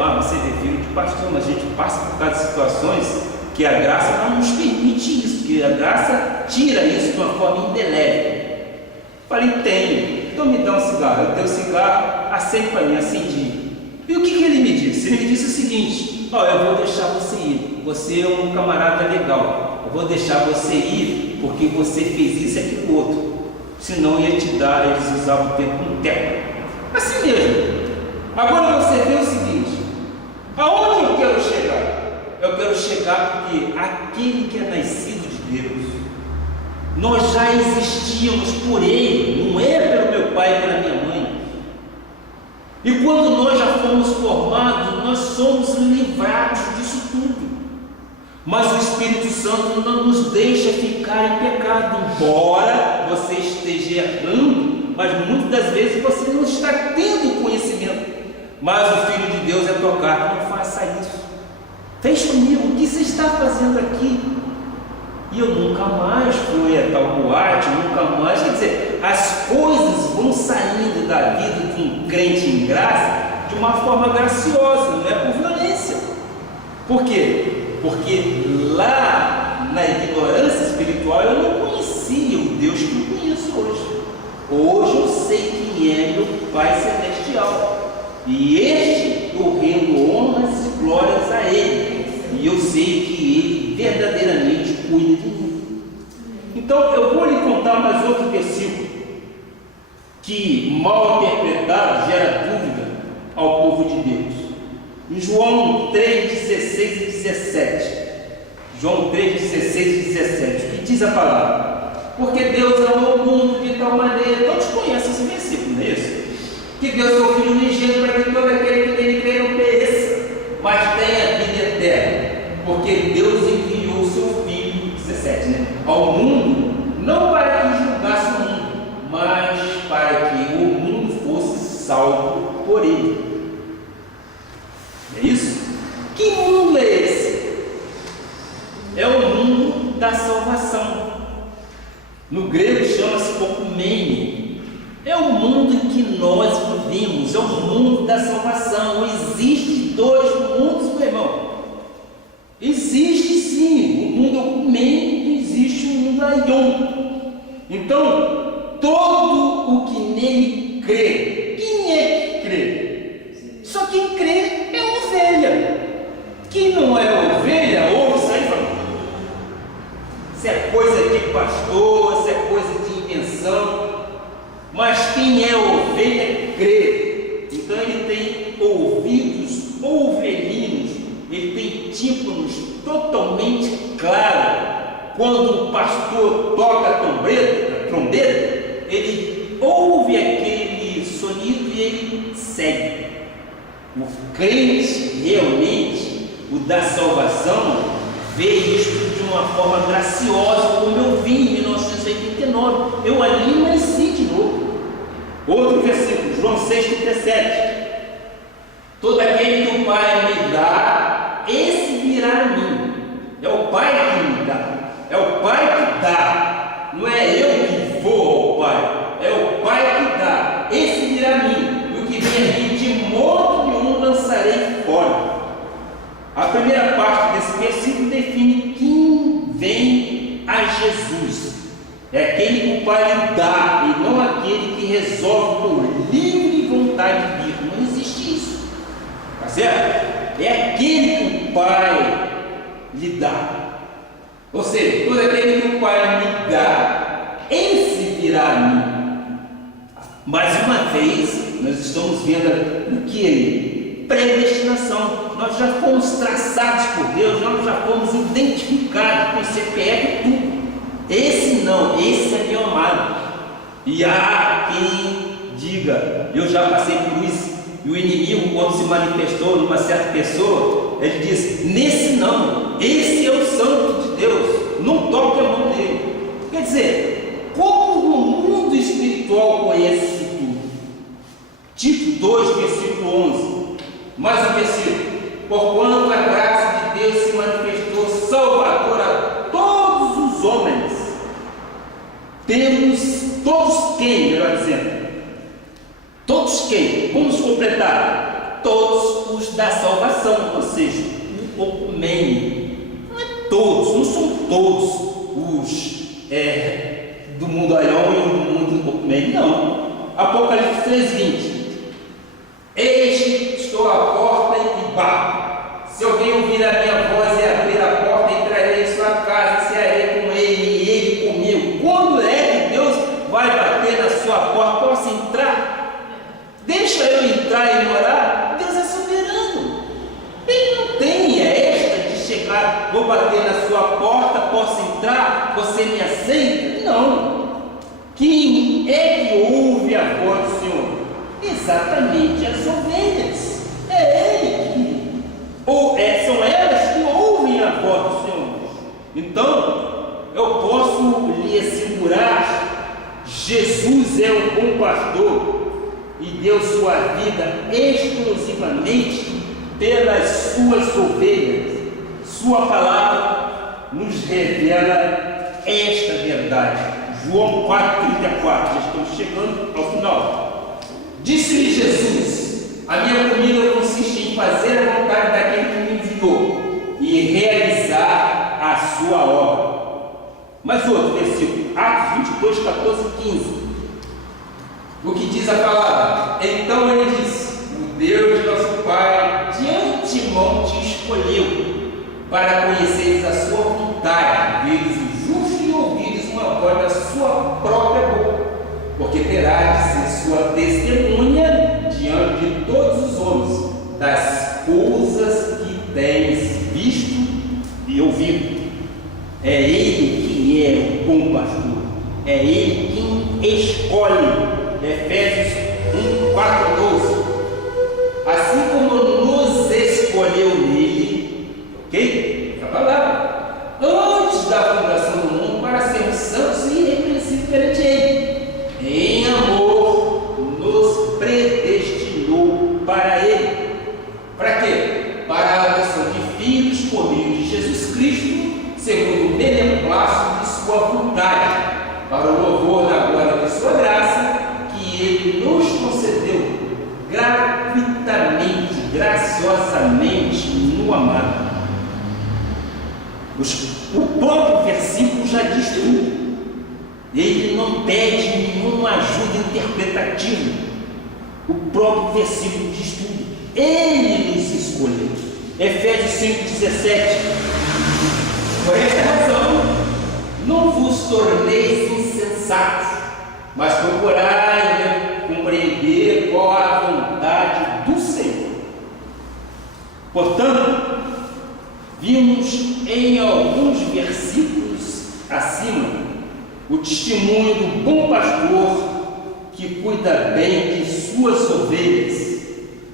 Você ter filho de pastor, mas a gente passa por cada situações que a graça não nos permite isso, que a graça tira isso de uma forma indelével. Falei, tenho, então me dá um cigarro. Eu tenho cigarro, acende para mim, acendi. E o que ele me disse? Ele me disse o seguinte: eu vou deixar você ir, você é um camarada legal, eu vou deixar você ir porque você fez isso e aquilo outro, senão ia te dar, eles usavam o tempo um teco, assim mesmo. Agora você vê o seguinte: aonde eu quero chegar? Eu quero chegar porque aquele que é nascido de Deus, nós já existíamos por Ele, não é pelo meu pai e pela minha mãe. E quando nós já fomos formados, nós somos livrados disso tudo. Mas o Espírito Santo não nos deixa ficar em pecado, embora você esteja errando, mas muitas das vezes você não está tendo conhecimento. Mas o Filho de Deus é tocado, não faça isso. Fez comigo, o que você está fazendo aqui? E eu nunca mais fui a tal boate, nunca mais. Quer dizer, as coisas vão saindo da vida de um crente em graça de uma forma graciosa, não é por violência. Por quê? Porque lá na ignorância espiritual eu não conhecia o Deus que eu conheço hoje. Hoje eu sei quem é meu Pai Celestial. E este eu rendo honras e glórias a Ele. E eu sei que Ele verdadeiramente cuida de mim. Então eu vou lhe contar mais outro versículo que, mal interpretado, gera dúvida ao povo de Deus. Em João 3, 16 e 17. João 3, 16 e 17. O que diz a palavra? Porque Deus amou o mundo de tal maneira. Todos conhecem esse versículo, não é isso? Que Deus é o Filho unigênito para que todo aquele que nele crê não pereça, mas tenha vida eterna. Porque Deus enviou o seu Filho, 17, ao mundo, não para que julgasse o mundo, mas para que o mundo fosse salvo por ele. É isso? Que mundo é esse? É o mundo da salvação. No grego chama-se Okumene. É o mundo em que nós vivemos, é o mundo da salvação. Não existe dois mundos, meu irmão. Existe sim, o mundo Okumene, existe o mundo Aion. Então, todo o que nele crê, quem é que crê? Só quem crê é ovelha. Quem não é ovelha, ouve isso aí e fala: isso é coisa de pastor, isso é coisa de invenção. Mas quem é ovelha crê. Então ele tem ouvidos ovelinos, ele tem tímpanos totalmente claros. Quando o pastor toca a trombeta, ele ouve aquele sonido e ele segue. O crente realmente, o da salvação, vê isso de uma forma graciosa, como eu vi em 1989. Eu ali nasci de novo. Outro versículo, João 6,37. Todo aquele que o Pai me dá, esse virá a mim. É o Pai que me dá, é o Pai que dá. Não é eu que vou ao Pai, é o Pai que dá. Esse virá a mim. E o que vem a mim, de modo nenhum lançarei fora. A primeira parte desse versículo define quem vem a Jesus. É aquele que o Pai lhe dá, e não aquele que resolve por livre vontade vir. Não existe isso. Tá certo? É aquele que o Pai lhe dá. Ou seja, todo aquele que o Pai me dá, esse virá a mim. Mais uma vez, nós estamos vendo o que é predestinação. Nós já fomos traçados por Deus, nós já fomos identificados com CPF e tudo. Esse não, esse é meu amado. E há quem diga: eu já passei por isso. E o inimigo, quando se manifestou numa certa pessoa, ele diz: nesse não, esse é o santo de Deus, não toque a mão dele. Quer dizer, como o mundo espiritual conhece isso tudo? Tito 2, versículo 11. Mais um versículo: porquanto a graça de Deus se manifestou salvadora a todos os homens. Temos todos quem, melhor dizendo, todos quem? Vamos completar. todos os da salvação, ou seja, o ocumene. Não é todos, não são todos os do mundo Aion e do mundo ocumene, não. Apocalipse 3:20. Eis que estou à porta e bato. Se alguém ouvir a minha voz e abrir a porta, entrarei em sua casa, cearei com ele e ele comigo. Quando é que Deus vai bater na sua porta? Posso entrar? Deixa eu entrar e morar? Deus é soberano. Ele não tem esta de chegar, vou bater na sua porta, posso entrar? Você me aceita? Não. Quem é que ouve a voz do Senhor? Exatamente as ovelhas. É Ele que são elas que ouvem a voz do Senhor. Então, eu posso lhe assegurar, Jesus é o bom pastor e deu sua vida exclusivamente pelas suas ovelhas. Sua palavra nos revela esta verdade. João 4,34, já estamos chegando ao final. Disse-lhe Jesus: a minha comida consiste em fazer a vontade daquele que me enviou e realizar a sua obra. Mas outro versículo, Atos 22, 14 e 15. O que diz a palavra? Então ele disse: o Deus de nosso Pai de antemão te escolheu para conheceres a sua vontade, veres o justo e ouvires uma voz da sua própria boca, porque terás de ser sua testemunha diante de todos os homens das coisas que tens visto e ouvido. É Ele que é o bom pastor, é Ele quem escolhe. Efésios 1, 4, 12. Assim como nos escolheu nele, ok? Essa palavra, antes da fundação do mundo, para sermos santos e irrepreensíveis perante Ele, em amor nos predestinou para Ele. Para quê? Para a adoção de filhos por meio de Jesus Cristo, segundo o beneplácito de sua vontade, para o louvor da glória de sua graça, que Ele nos concedeu gratuitamente, graciosamente no amado. O próprio versículo já diz tudo. Ele não pede nenhuma ajuda interpretativa. O próprio versículo diz tudo. Ele nos escolheu. Efésios 5,17. Por esta razão, não vos torneis insensatos, mas procurai compreender qual a vontade do Senhor. Portanto, vimos em alguns versículos acima o testemunho do bom pastor que cuida bem de suas ovelhas,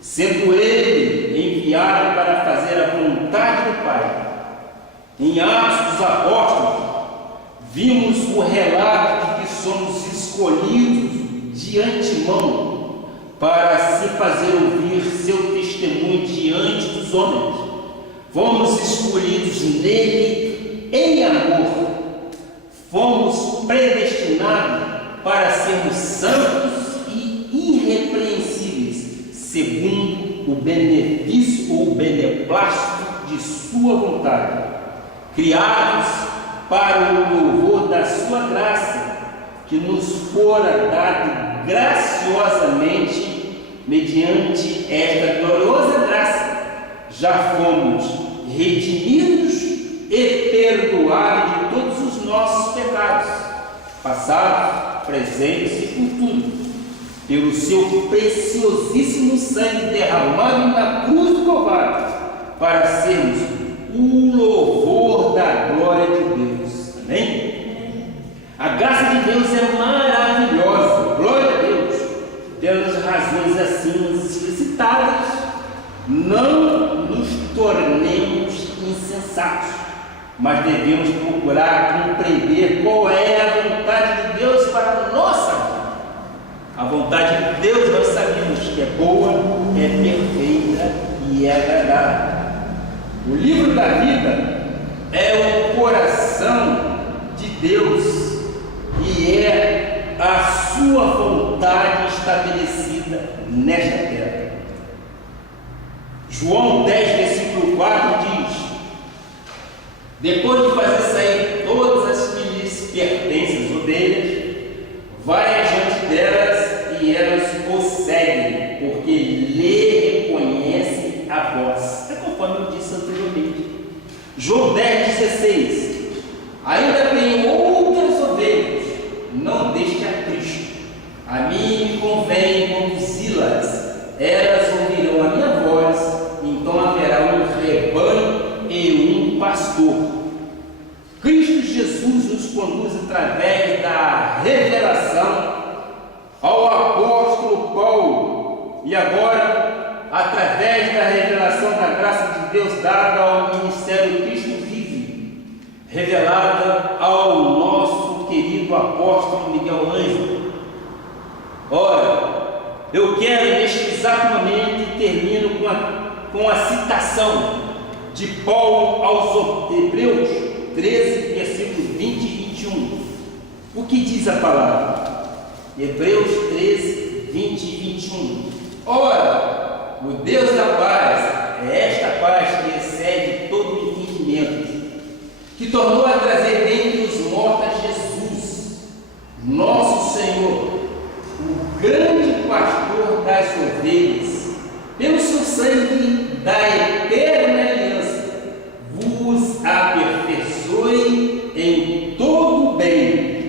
sendo ele enviado para fazer a vontade do Pai. Em Atos dos Apóstolos, vimos o relato de que somos escolhidos de antemão para se fazer ouvir seu testemunho diante dos homens. Fomos escolhidos nele em amor. Fomos predestinados para sermos santos e irrepreensíveis, segundo o benefício ou o beneplácito de sua vontade, criados para o louvor da sua graça, que nos fora dado graciosamente mediante esta gloriosa graça. Já fomos redimidos e perdoados de todos os nossos pecados, passados, presentes e futuros, pelo seu preciosíssimo sangue derramado na cruz do Calvário, para sermos o louvor da glória de Deus. Amém? A graça de Deus é maravilhosa, glória a Deus, pelas razões assim explicitadas. Não nos tornemos insensatos, mas devemos procurar compreender qual é a vontade de Deus para a nossa vida. A vontade de Deus nós sabemos que é boa, é perfeita e é agradável. O livro da vida é o coração de Deus e é a sua vontade estabelecida nesta terra. João 10, versículo 4 diz: depois de fazer sair todas as que lhes pertencem, ovelhas, vai adiante delas e elas o seguem, porque lhe reconhecem a voz. É conforme eu disse anteriormente. João 10, 16: ainda tem outras ovelhas, não deste aprisco. A mim me convém conduzi-las, elas ouvirão a minha voz, então haverá um rebanho e um pastor. Cristo Jesus nos conduz através da revelação ao apóstolo Paulo e agora através da revelação da graça de Deus dada ao ministério Cristo Vive, revelada ao nosso querido apóstolo Miguel Ângelo. Ora, eu quero neste exato momento, termino com a citação de Paulo aos Hebreus 13, versículos 20 e 21. O que diz a palavra? Hebreus 13, 20 e 21. Ora, o Deus da paz é esta paz que excede todo entendimento, que tornou a trazer dentre os mortos Jesus, nosso Senhor, o grande pastor das ovelhas, pelo seu sangue da eterna aliança, vos aperfeiçoe em todo o bem,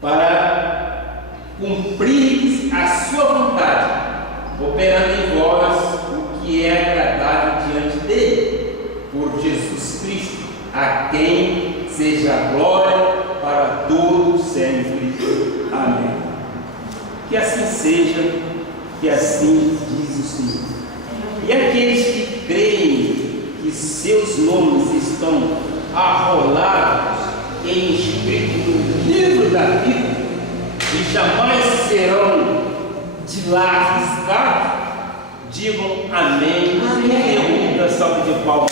para cumprir a sua vontade, operando em vós o que é agradável diante dele, por Jesus Cristo, a quem seja a glória para todos sempre. Amém. Que assim seja, que assim diz o Senhor. E aqueles que creem que seus nomes estão arrolados e inscritos no livro da vida e jamais serão de lá riscados, digam amém. E reúna, salve de palmas.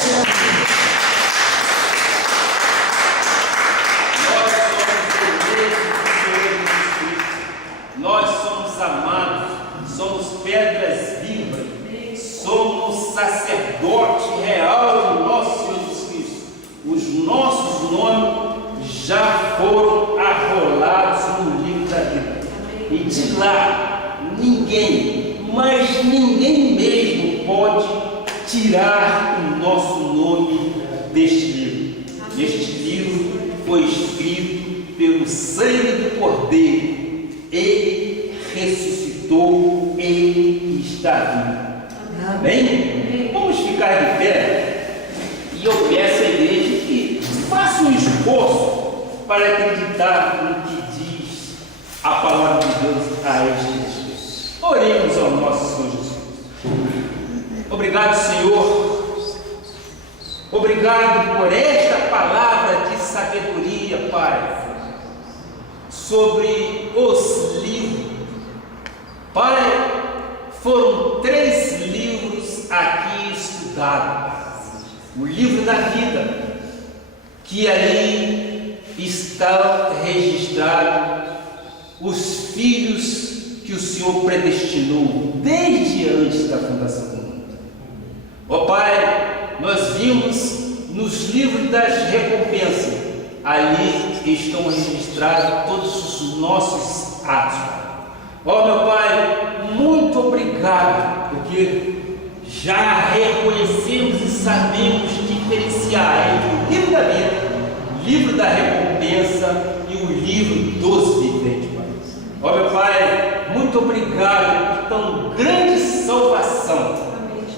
Nós somos amados, somos pedras vivas, somos sacerdote real do nosso Senhor Jesus Cristo. Os nossos nomes já foram arrolados no livro da vida. E de lá, ninguém, mas ninguém mesmo pode tirar o nosso nome deste livro. Este livro foi escrito pelo sangue do Cordeiro. Ele ressuscitou, Ele está vivo. Amém? Vamos ficar de pé. E eu peço à igreja que faça um esforço para acreditar no que diz a palavra de Deus a este respeito. Oremos ao nosso Senhor Jesus. Obrigado, Senhor. Obrigado por esta palavra de sabedoria, Pai, sobre os livros. Pai, foram 3 livros aqui estudados. O livro da vida, que ali está registrado os filhos que o Senhor predestinou desde antes da fundação do mundo. Ó Pai, nós vimos nos livros das recompensas, ali estão registrados todos os nossos atos. Ó meu Pai, muito obrigado, porque já reconhecemos e sabemos diferenciar entre o livro da vida, o livro da recompensa e o livro dos viventes, Pai. Ó meu Pai, muito obrigado por tão grande salvação.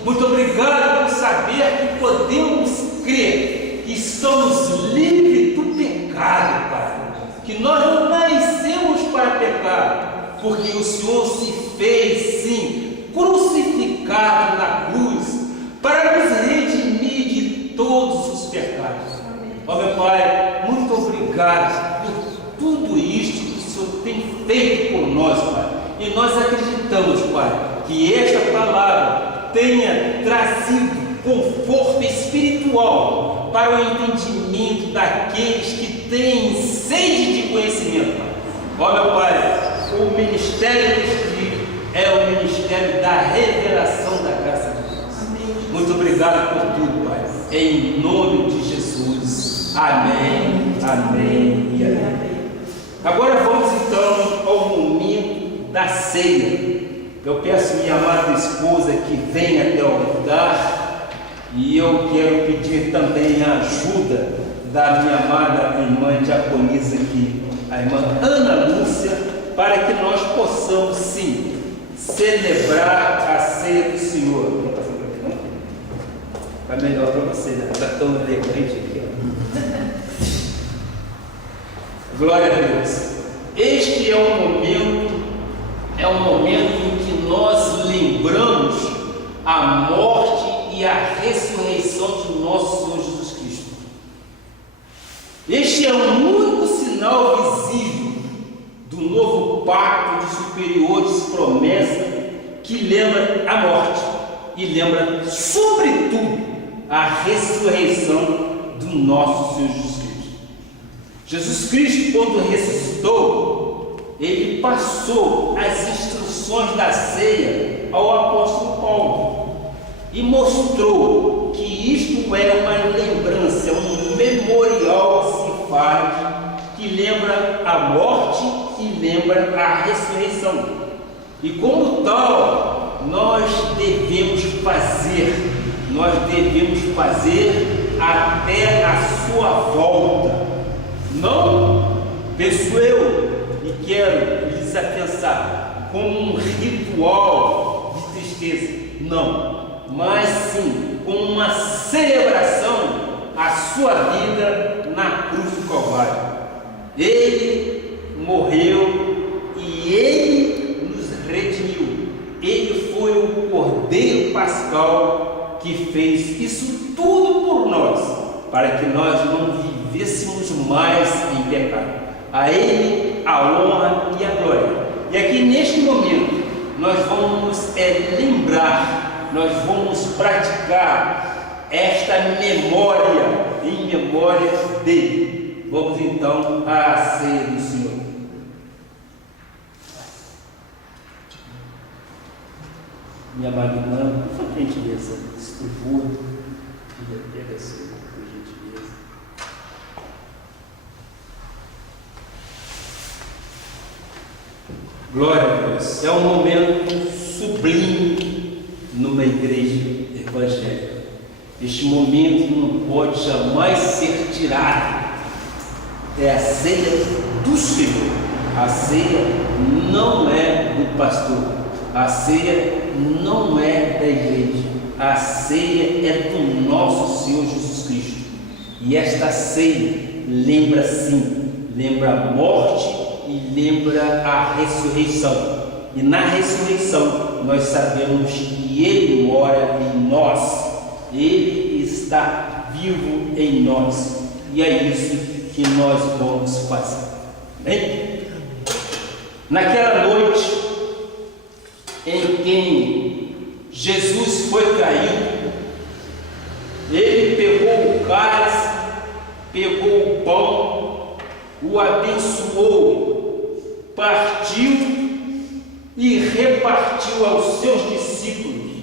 Muito obrigado por saber que podemos crer que estamos livres do pecado, Pai. Que nós não nascemos para pecar, porque o Senhor se fez, sim, crucificado na cruz, para nos redimir de todos os pecados. Ó meu Pai, muito obrigado por tudo isto que o Senhor tem feito por nós, Pai. E nós acreditamos, Pai, que esta palavra tenha trazido conforto espiritual para o entendimento daqueles que têm sede de conhecimento, Pai. Ó meu Pai, o ministério deste livro é o ministério da revelação da graça de Deus. obrigado por tudo, Pai. Em nome de Jesus. Amém, amém e amém. Agora vamos então ao momento da ceia. Eu peço minha amada esposa que venha até o lugar, e eu quero pedir também a ajuda da minha amada irmã diaconisa aqui, a irmã Ana Lúcia, para que nós possamos sim celebrar a ceia do Senhor. Vai melhor para você, né? Está tão elegante aqui. Glória a Deus. Este é um momento em que nós lembramos a morte e a ressurreição de nosso Senhor Jesus Cristo. Este é o único sinal visível do novo pacto de superiores promessa que lembra a morte e lembra, sobretudo, a ressurreição do nosso Senhor Jesus Cristo. Jesus Cristo, quando ressuscitou, ele passou as instruções da ceia ao apóstolo Paulo e mostrou que isto é uma lembrança, um memorial que se faz, que lembra a morte e lembra a ressurreição. E como tal, nós devemos fazer até a sua volta. Não, penso eu, e quero lhes afiançar, como um ritual de tristeza, não, mas sim como uma celebração à sua vida na cruz do Calvário. Ele morreu e ele nos redimiu. Ele foi o Cordeiro Pascal que fez isso tudo por nós, para que nós não vivêssemos mais em pecado. A Ele a honra e a glória. E aqui neste momento nós vamos lembrar, nós vamos praticar esta memória em memória dele. Vamos então à ceia do Senhor. Minha amada irmã, por gentileza, se por favor, pega a ceia, por gentileza. Glória a Deus. É um momento sublime numa igreja evangélica. Este momento não pode jamais ser tirado. É a ceia do Senhor. A ceia não é do pastor. A ceia não é da igreja. A ceia é do nosso Senhor Jesus Cristo. E esta ceia lembra sim, lembra a morte e lembra a ressurreição. E na ressurreição nós sabemos que Ele mora em nós. Ele está vivo em nós. E é isso que nós vamos fazer. Amém? Naquela noite em que Jesus foi traído, ele pegou o cálice, pegou o pão, o abençoou, partiu e repartiu aos seus discípulos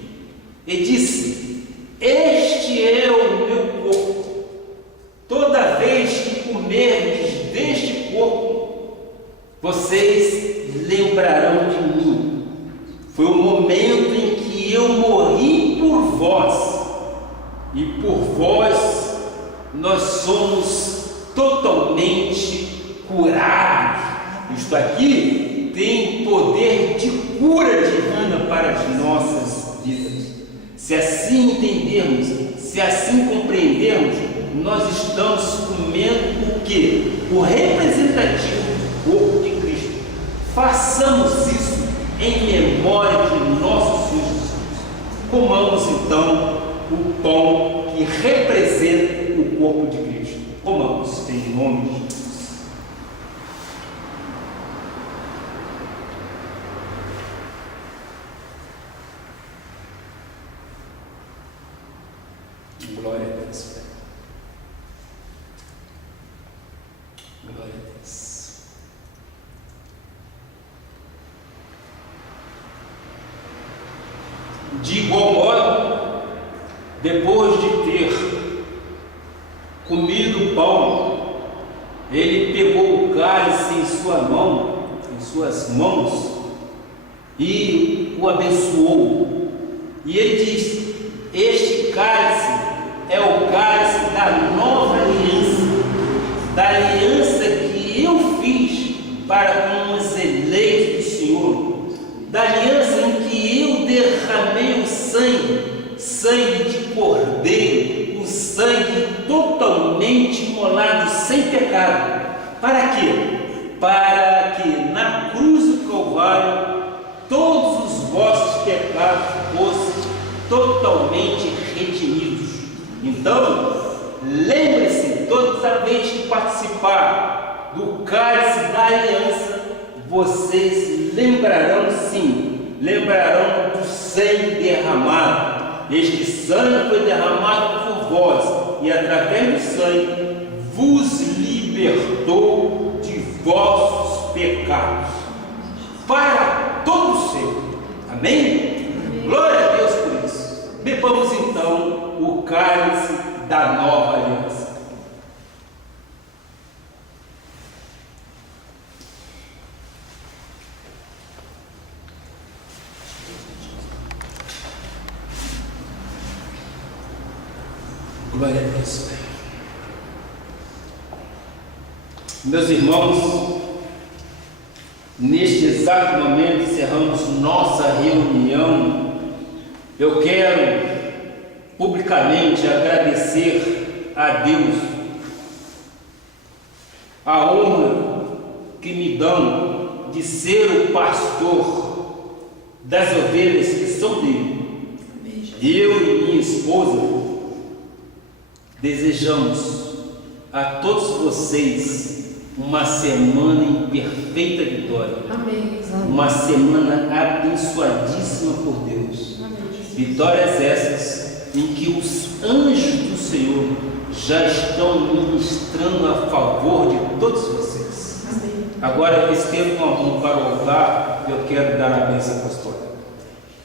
e disse: este é o meu corpo. Toda vez que comerdes deste corpo, vocês lembrarão de mim. Foi o momento em que eu morri por vós, e por vós nós somos totalmente curados. Isto aqui tem poder de cura divina para as nossas vidas. Se assim entendermos, se assim compreendermos, nós estamos comendo o que? O representativo corpo de Cristo. Façamos isso em memória de nosso Senhor Jesus. Comamos então o pão que representa o corpo de Cristo. Comamos em nome de Jesus. Glória a Deus, Pai. Glória a Deus. De igual modo, depois de ter comido o pão, ele pegou o cálice em suas mãos, e o abençoou. E ele diz: este cálice é o cálice da nova aliança, da aliança que eu fiz para com os eleitos do Senhor, da aliança em que eu derramei o sangue de cordeiro, o sangue totalmente imolado, sem pecado. Para quê? Para que na cruz do Calvário todos os vossos pecados fossem totalmente redimidos. Então, lembre-se, toda vez que participar do cálice da aliança, vocês lembrarão do sangue derramado. Este sangue foi derramado por vós, e através do sangue vos libertou de vossos pecados para todo sempre. Amém? Glória a Deus por isso. Bebamos então o cálice da nova aliança. Glória a Deus, Pai. Meus irmãos, neste exato momento encerramos nossa reunião. Eu quero publicamente agradecer a Deus a honra que me dão de ser o pastor das ovelhas que são dele. Eu e minha esposa desejamos a todos vocês uma semana em perfeita vitória. Amém. Uma semana abençoadíssima por Deus. Amém. Vitórias essas em que os anjos do Senhor já estão ministrando a favor de todos vocês. Amém. Agora, estendo com a mão para o altar, eu quero dar a bênção apostólica.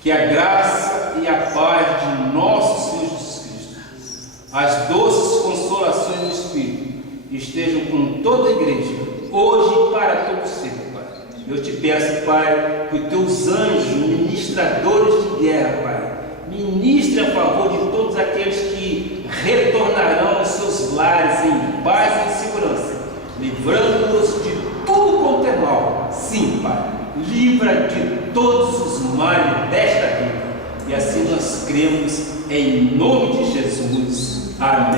Que a graça e a paz de nosso Senhor Jesus Cristo, as doces consolações do Espírito, estejam com toda a igreja, hoje e para todo sempre, Pai. Eu te peço, Pai, que os teus anjos, ministradores de guerra, Pai, ministre a favor de todos aqueles que retornarão aos seus lares em paz e em segurança, livrando-nos de tudo quanto é mal. Sim, Pai, livra de todos os males desta vida. E assim nós cremos em nome de Jesus. Amém.